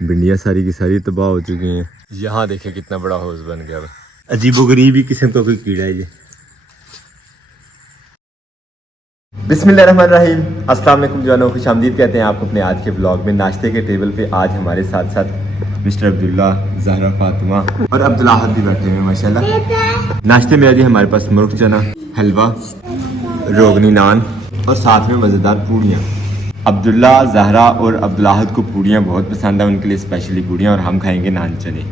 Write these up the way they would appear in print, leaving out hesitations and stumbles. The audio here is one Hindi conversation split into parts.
भिंडियाँ सारी की सारी तबाह हो चुकी हैं। यहाँ देखे कितना बड़ा हौज बन गया। अजीबोगरीब ही किस्म का कोई कीड़ा है ये। बिस्मिल्लाहिर्रहमानिर्रहीम, अस्सलाम वालेकुम जवानों, खुशामदीद कहते हैं आपको अपने आज के ब्लॉग में। नाश्ते के टेबल पे आज हमारे साथ साथ मिस्टर अब्दुल्ला, ज़हरा फातिमा और अब्दुल्लाहद भी बैठे हुए हैं माशाल्लाह। नाश्ते में आज हमारे पास मुर्ग चना, हलवा, रोगनी नान और साथ में मज़ेदार पूड़ियाँ। अब्दुल्ला, ज़हरा और अब्दुल्लाहद को पूड़ियाँ बहुत पसंद है, उनके लिए स्पेशली पूड़ियाँ, और हम खाएँगे नान चने।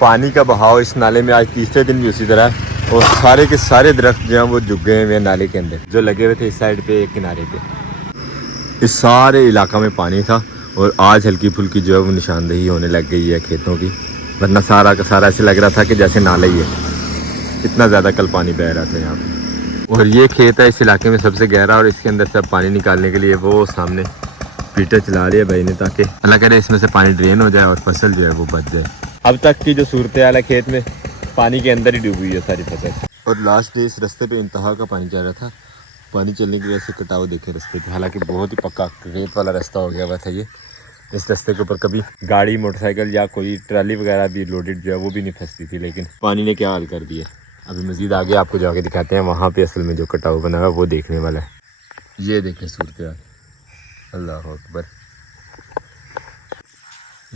पानी का बहाव इस नाले में आज तीसरे दिन भी उसी तरह है, और सारे के सारे दरख्त जो हैं वो झुक गए हुए हैं नाले के अंदर, जो लगे हुए थे इस साइड पे एक किनारे पे। इस सारे इलाका में पानी था, और आज हल्की फुल्की जो है वो निशानदेही होने लग गई है खेतों की, वरना सारा का सारा ऐसे लग रहा था कि जैसे नाला ही है, इतना ज़्यादा कल पानी बह रहा था यहाँ पे। और ये खेत है इस इलाके में सबसे गहरा, और इसके अंदर से अब पानी निकालने के लिए वो सामने पीटर चला रही है भाई ने, ताकि अल्लाह करे इसमें से पानी ड्रेन हो जाए और फसल जो है वो बच जाए। अब तक की जो सूरत हाल है खेत में, पानी के अंदर ही डूबी हुई है सारी फसल। और लास्ट डे इस रास्ते पे इंतहा का पानी चल रहा था, पानी चलने की वजह से कटाव देखे रास्ते पे, हालांकि बहुत ही पक्का रेत वाला रास्ता हो गया हुआ था ये। इस रास्ते के ऊपर कभी गाड़ी, मोटरसाइकिल या कोई ट्राली वगैरह भी लोडेड जो है वो भी नहीं फंसती थी, लेकिन पानी ने क्या हाल कर दिया। अभी मज़ीद आगे आपको जाके दिखाते हैं, वहाँ पे असल में जो कटाव बना हुआ है वो देखने वाला है। ये देखें सूरत हाल, अल्लाह अकबर।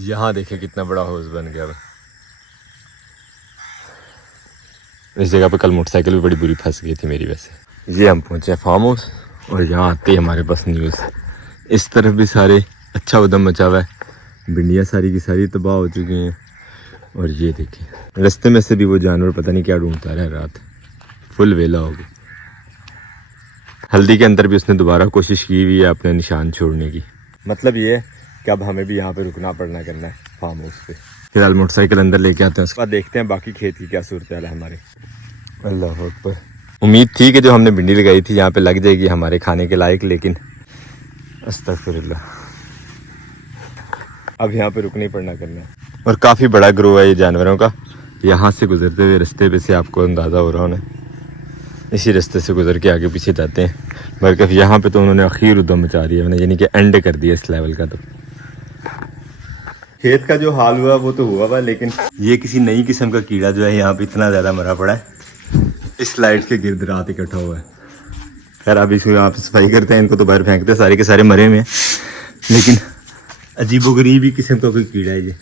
यहाँ देखे कितना बड़ा हौज बन गया है। इस जगह पे कल मोटरसाइकिल भी बड़ी बुरी फंस गई थी मेरी वजह से। ये हम पहुँचे फार्म हाउस, और यहाँ आते ही हमारे पास न्यूज़, इस तरफ भी सारे अच्छा उदम मचा हुआ है, भिंडियाँ सारी की सारी तबाह हो चुकी हैं। और ये देखिए रास्ते में से भी वो जानवर पता नहीं क्या ढूंढता रहा, रात फुल वेला हो गई। हल्दी के अंदर भी उसने दोबारा कोशिश की हुई है अपने निशान छोड़ने की। मतलब ये है कि अब हमें भी यहाँ पे रुकना पड़ना करना है फार्म हाउस पे। फिलहाल मोटरसाइकिल अंदर लेके आते हैं, उसके बाद देखते हैं बाकी खेत की क्या सूरत है हमारे। अल्लाह अकबर। उम्मीद थी कि जो हमने भिंडी लगाई थी यहाँ पे लग जाएगी हमारे खाने के लायक, लेकिन अस्तगफिरुल्लाह, अब यहाँ पे रुकना ही पड़ना करना है। और काफ़ी बड़ा ग्रोह है ये जानवरों का। यहाँ से गुजरते हुए रास्ते पे से आपको अंदाज़ा हो रहा होना, इसी रास्ते से गुजर के आगे पीछे जाते हैं, बल्कि यहाँ पे तो उन्होंने आखिर उद्दम मचा दिया, उन्होंने यानी कि एंड कर दिया इस लेवल का। तो खेत का जो हाल हुआ वो तो हुआ, लेकिन ये किसी नई किस्म का कीड़ा जो है यहाँ पे इतना ज़्यादा मरा पड़ा है, इस लाइट के गिर्द रात इकट्ठा हुआ है। खैर अभी इसको यहाँ पे सफाई करते हैं, इनको तो बाहर फेंकते हैं, सारे के सारे मरे हुए हैं, लेकिन अजीबोगरीब ही किस्म का कोई कीड़ा है ये।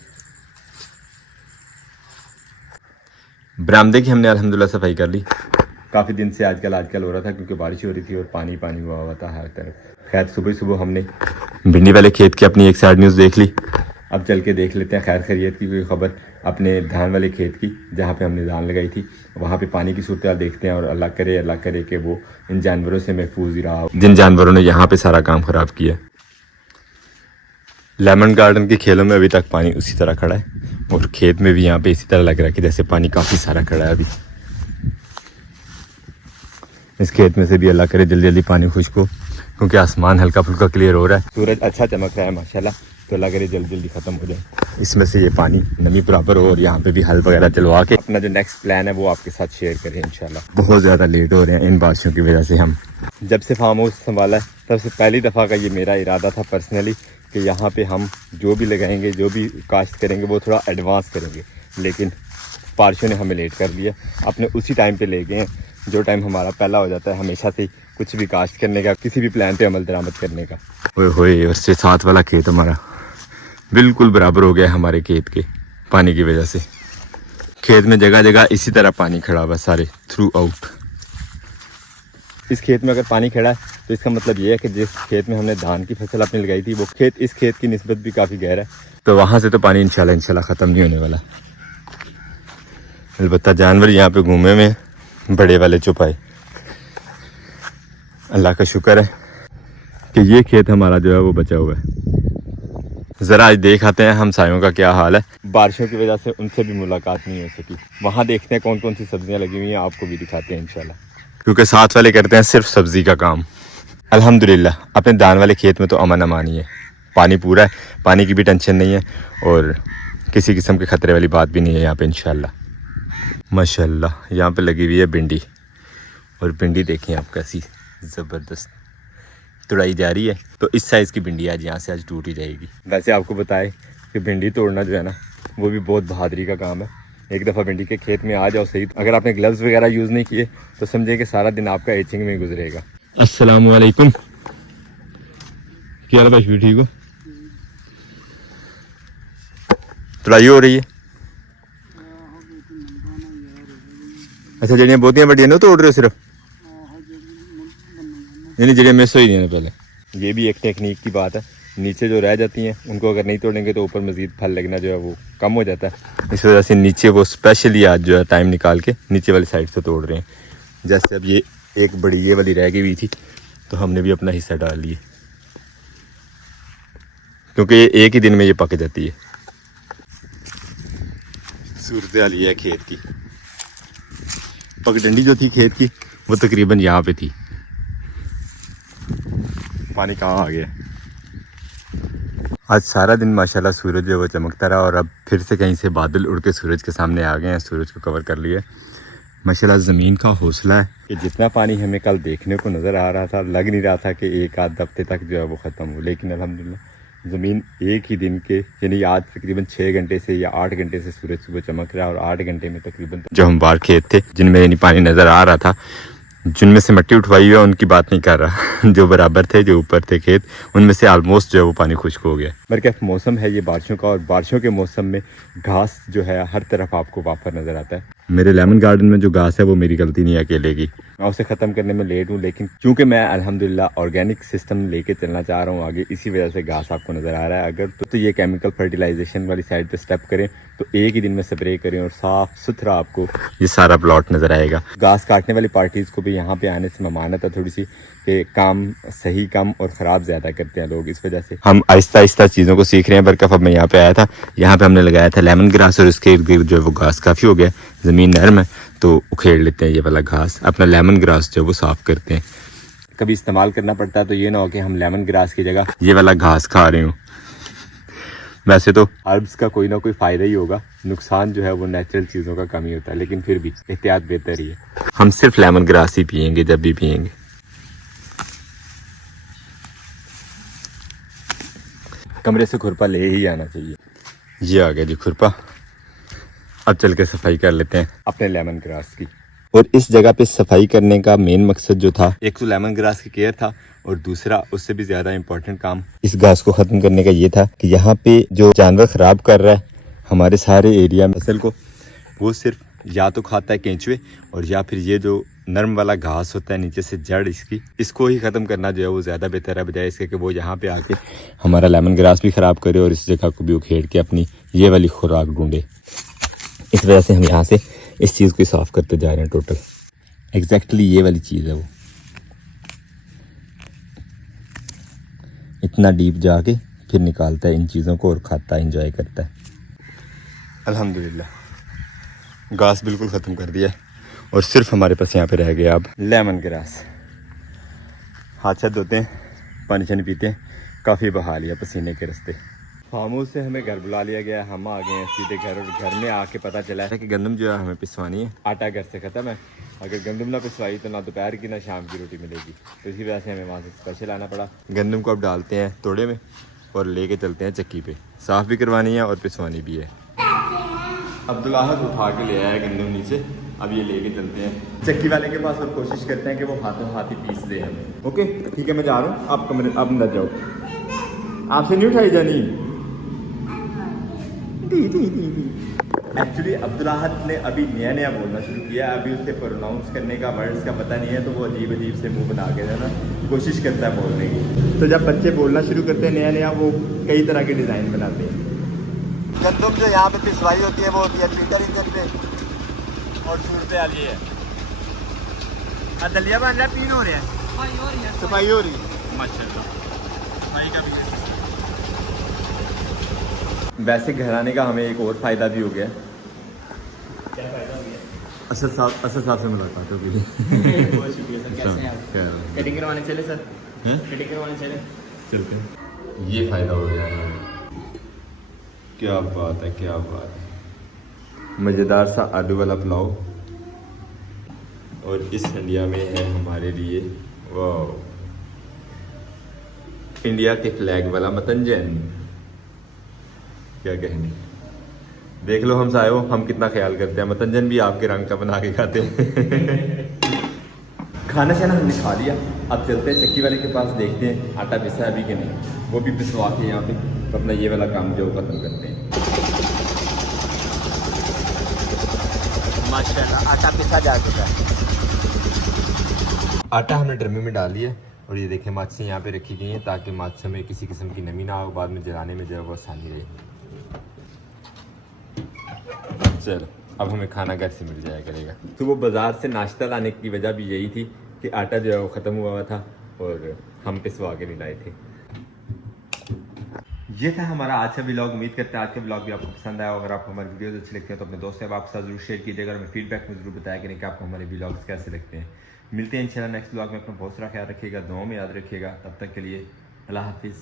बरामदे की हमने अल्हम्दुलिल्लाह सफाई कर ली, काफ़ी दिन से आजकल हो रहा था, क्योंकि बारिश हो रही थी और पानी पानी हुआ था हर तरफ। खैर सुबह हमने भिंडी वाले खेत की अपनी एक साइड न्यूज़ देख ली, अब चल के देख लेते हैं खैर खैरियत की कोई ख़बर अपने धान वाले खेत की, जहाँ पे हमने धान लगाई थी, वहाँ पे पानी की सूरत हाल देखते हैं। और अल्लाह करे कि वो इन जानवरों से महफूज ही रहा, जिन जानवरों ने यहाँ पे सारा काम ख़राब किया। लेमन गार्डन के खेलों में अभी तक पानी उसी तरह खड़ा है, और खेत में भी यहाँ पे इसी तरह लग रहा है कि जैसे पानी काफ़ी सारा खड़ा है। अभी इस खेत में से भी अल्लाह करे जल्दी जल्दी पानी खुश्क हो, क्योंकि आसमान हल्का फुल्का क्लियर हो रहा है, सूरज अच्छा चमक रहा है माशाल्लाह, तो अल्लाह करे जल्दी जल्दी ख़त्म हो जाए, इसमें से ये पानी नमी बराबर हो, और यहाँ पे भी हल वगैरह चलवा के अपना जो नेक्स्ट प्लान है वो आपके साथ शेयर करें इंशाल्लाह। बहुत ज़्यादा लेट हो रहे हैं इन बारिशों की वजह से। हम जब से फार्म हाउस संभाला है तब से पहली दफ़ा का ये मेरा इरादा था पर्सनली कि यहाँ पे हम जो भी लगाएंगे, जो भी काश्त करेंगे वो थोड़ा एडवांस करेंगे, लेकिन बारिशों ने हमें लेट कर लिया। अपने उसी टाइम पे ले गए हैं जो टाइम हमारा पहला हो जाता है हमेशा से कुछ भी काश्त करने का, किसी भी प्लान पे अमल दरामद करने का। ओए होए, उससे साथ वाला खेत हमारा बिल्कुल बराबर हो गया हमारे खेत के पानी की वजह से। खेत में जगह जगह इसी तरह पानी खड़ा हुआ सारे थ्रू आउट। इस खेत में अगर पानी खड़ा है तो इसका मतलब ये है कि जिस खेत में हमने धान की फसल अपनी लगाई थी वो खेत इस खेत की निस्बत भी काफ़ी गहरा है, तो वहाँ से तो पानी इंशाल्लाह ख़त्म नहीं होने वाला। अलबत्ता जानवर यहाँ पे घूमे में बड़े वाले चुपाए। अल्लाह का शुक्र है कि ये खेत हमारा जो है वो बचा हुआ है। ज़रा आज देख आते हैं हमसायों का क्या हाल है, बारिशों की वजह से उनसे भी मुलाकात नहीं हो सकी। वहाँ देखते हैं कौन कौन सी सब्जियाँ लगी हुई हैं, आपको भी दिखाते हैं इंशाल्लाह, क्योंकि साथ वाले करते हैं सिर्फ सब्ज़ी का काम। अल्हम्दुलिल्लाह अपने दान वाले खेत में तो अमन अमानी है, पानी पूरा है, पानी की भी टेंशन नहीं है और किसी किस्म के ख़तरे वाली बात भी नहीं है यहाँ पे इंशाल्लाह। माशाल्लाह यहाँ पे लगी हुई है भिंडी, और भिंडी देखें आप कैसी ज़बरदस्त तोड़ाई जा रही है। तो इस साइज़ की भिंडी आज यहाँ से आज टूट ही जाएगी। वैसे आपको बताए कि भिंडी तोड़ना जो है ना वो भी बहुत बहादुरी का काम है। एक दफ़ा भिंडी के खेत में आ जाओ सही, अगर आपने ग्लव्स वगैरह यूज़ नहीं किए तो समझे कि सारा दिन आपका एचिंग में गुजरेगा। अस्सलाम वालेकुम, क्या हाल है? ठीक हो? तोड़ाई हो रही है? अच्छा, जड़ियाँ बहुतियाँ बड़ियाँ नहीं तोड़ रहे हो सिर्फ, यानी जड़ियाँ मिस हो ही नहीं पहले। ये भी एक टेक्निक की बात है, नीचे जो रह जाती हैं उनको अगर नहीं तोड़ेंगे तो ऊपर मज़ीद फल लगना जो है वो कम हो जाता है। इस वजह से नीचे वो स्पेशली आज जो है टाइम निकाल के नीचे वाली साइड से तोड़ रहे हैं। जैसे अब ये एक बड़ी ये वाली रह गई हुई थी तो हमने भी अपना हिस्सा डाल लिए, क्योंकि ये एक ही दिन में ये पक जाती है। सूरत हाल ये है खेत की। पगडंडी जो थी खेत की वो तकरीबन यहाँ पे थी, पानी कहाँ आ गया। आज सारा दिन माशाल्लाह सूरज जो वो चमकता रहा और अब फिर से कहीं से बादल उड़ के सूरज के सामने आ गए हैं, सूरज को कवर कर लिए। माशाल्लाह ज़मीन का हौसला है कि जितना पानी हमें कल देखने को नज़र आ रहा था, लग नहीं रहा था कि एक आध हफ्ते तक जो है वो ख़त्म हो, लेकिन अल्हम्दुलिल्लाह ज़मीन एक ही दिन के यानी आज तकरीबन 6 घंटे से या 8 घंटे से सूरज सुबह चमक रहा है और 8 घंटे में तकरीबन जो हम बाहर खेत थे जिनमें यानी पानी नज़र आ रहा था, जिनमें से मिट्टी उठवाई हुई है उनकी बात नहीं कर रहा जो बराबर थे, जो ऊपर थे खेत, उनमें से आलमोस्ट जो है वो पानी खुश्क हो गया। बल्कि मौसम है ये बारिशों का, और बारिशों के मौसम में घास जो है हर तरफ आपको वाफर नज़र आता है। मेरे लेमन गार्डन में जो घास है वो मेरी गलती नहीं है अकेले की, मैं उसे ख़त्म करने में लेट हूँ, लेकिन क्योंकि मैं अल्हम्दुलिल्लाह ऑर्गेनिक सिस्टम लेके चलना चाह रहा हूँ आगे, इसी वजह से घास आपको नज़र आ रहा है। अगर तो ये केमिकल फर्टिलाइजेशन वाली साइड पे स्टेप करें तो एक ही दिन में स्प्रे करें और साफ़ सुथरा आपको ये सारा प्लॉट नज़र आएगा। घास काटने वाली पार्टीज़ को भी यहाँ पे आने से ममानत है थोड़ी सी कि काम सही कम और ख़राब ज़्यादा करते हैं लोग, इस वजह से हम आहिस्ता आहिस्ता चीज़ों को सीख रहे हैं। बरकफ अब मैं यहाँ पे आया था, यहाँ पे हमने लगाया था लेमन ग्रास और इसके इर्द गिर्द जो है वो घास काफ़ी हो गया, ज़मीन नरम है तो उखेड़ लेते हैं ये वाला घास, अपना लेमन ग्रास जो है वो साफ़ करते हैं। कभी इस्तेमाल करना पड़ता है तो ये ना हो कि हम लेमन ग्रास की जगह ये वाला घास खा रहे हो। वैसे तो हर्ब्स का कोई ना कोई फ़ायदा ही होगा, नुकसान जो है वो नेचुरल चीज़ों का कम ही होता है, लेकिन फिर भी एहतियात बेहतर ही है। हम सिर्फ लेमन ग्रास ही पियेंगे जब भी पियेंगे। कमरे से खुरपा ले ही आना चाहिए। ये आ गया जी खुरपा, अब चल के सफाई कर लेते हैं अपने लेमन ग्रास की। और इस जगह पे सफाई करने का मेन मकसद जो था, एक तो लेमन ग्रास की केयर था और दूसरा उससे भी ज़्यादा इम्पोर्टेंट काम इस घास को ख़त्म करने का ये था कि यहाँ पे जो जानवर ख़राब कर रहा है हमारे सारे एरिया में फसल को, वो सिर्फ या तो खाता है केंचुए और या फिर ये जो नरम वाला घास होता है नीचे से जड़ इसकी, इसको ही ख़त्म करना जो है वो ज़्यादा बेहतर है, बजाय इसके कि वो यहाँ पे आके हमारा लेमन ग्रास भी ख़राब करे और इस जगह को भी उखेड़ के अपनी ये वाली खुराक ढूंढे। इस वजह से हम यहाँ से इस चीज़ को साफ़ करते जा रहे हैं। टोटल एग्जैक्टली ये वाली चीज़ है, वो इतना डीप जाके फिर निकालता है इन चीज़ों को और खाता है, इंजॉय करता है। अल्हम्दुलिल्लाह घास बिल्कुल ख़त्म कर दिया है और सिर्फ हमारे पास यहाँ पे रह गया अब लेमन ग्रास। हाथ से धोते हैं, पानी शानी पीते हैं, काफ़ी बहा लिया पसीने के रास्ते। फार्म हाउस से हमें घर बुला लिया गया, हम आ गए हैं सीधे घर, और घर में आके पता चला है कि गंदम जो है हमें पिसवानी है, आटा घर से ख़त्म है। अगर गंदम ना पिसवाई तो ना दोपहर की ना शाम की रोटी मिलेगी, तो इसी वजह से हमें वहाँ से स्पेशल आना पड़ा। गंदम को अब डालते हैं तोड़े में और लेके चलते हैं चक्की पे, साफ़ भी करवानी है और पिसवानी भी है। अब्दुल्लाहद उठा के ले आया है गंदम नीचे, अब ये लेके चलते हैं चक्की वाले के पास और कोशिश करते हैं कि वो हाथों हाथ ही पीस दे हमें। ओके ठीक है, मैं जा रहा हूँ, आप कमरे आप अंदर जाओ, आपसे नहीं उठाई जानी। एक्चुअली अब्दुल्लाहद ने अभी नया बोलना शुरू किया, अभी उसके प्रोनाउंस करने का वर्ड्स का पता नहीं है, तो वो अजीब अजीब से मुंह बना के ना कोशिश करता है बोलने की। तो जब बच्चे बोलना शुरू करते हैं नया वो कई तरह के डिज़ाइन बनाते हैं। गंदम जो यहाँ पे पिसवाई होती है वो होती है पीटर इंजन पे और सूरत हाल ये है। दलिया बन रहा है, पीन हो रहा है, सफाई हो रही है माशाल्लाह, सफाई का भी। वैसे घर आने का हमें एक और फ़ायदा भी हो गया। क्या फ़ायदा हो गया? असद साहब से मुलाकात हो गई। बहुत शुक्रिया सर, कैसे हैं आप? कटिंग करवाने चले सर? फिटिंग करवाने चले चलते हैं। ये फ़ायदा हो गया है। क्या बात है, क्या बात है। मज़ेदार सा आलू वाला पुलाव और इस हंडिया में है हमारे लिए वाह इंडिया के फ्लैग वाला मतंजन। क्या कहने, देख लो हम सायो हम कितना ख्याल करते हैं। मतंजन भी आपके रंग का बना के खाते हैं। खाना शाना हमने खा लिया, अब चलते हैं चक्की वाले के पास, देखते हैं आटा पिसा अभी कि नहीं। वो भी पिसवा के यहाँ पे तो अपना ये वाला काम जो खत्म करते हैं। माशाल्लाह आटा पिसा जा चुका है। आटा हमने ड्रम में डाल लिया और ये देखें माछी यहाँ पे रखी गई हैं ताकि माछों में किसी किस्म की नमी ना हो, बाद में जलाने में जो है वो आसानी रहे। चलो अब हमें खाना घर से मिल जाया करेगा। तो वो बाज़ार से नाश्ता लाने की वजह भी यही थी कि आटा जो है वो ख़त्म हुआ था और हम पिसवा के नहीं लाए थे। ये था हमारा आज का व्लॉग। उम्मीद करते हैं आज का व्लॉग भी आपको पसंद आया। अगर आपको हमारे वीडियोस अच्छे लगते हैं तो अपने दोस्तों से आपके साथ जरूर शेयर कीजिएगा और हमें फीडबैक में जरूर बताया करें कि आपको हमारे व्लॉग्स कैसे लगते हैं। मिलते हैं इंशाल्लाह नेक्स्ट व्लॉग में। अपना बहुत सारा ख्याल रखिएगा, दुआओं में याद रखिएगा। तब तक के लिए अल्लाह हाफिज़।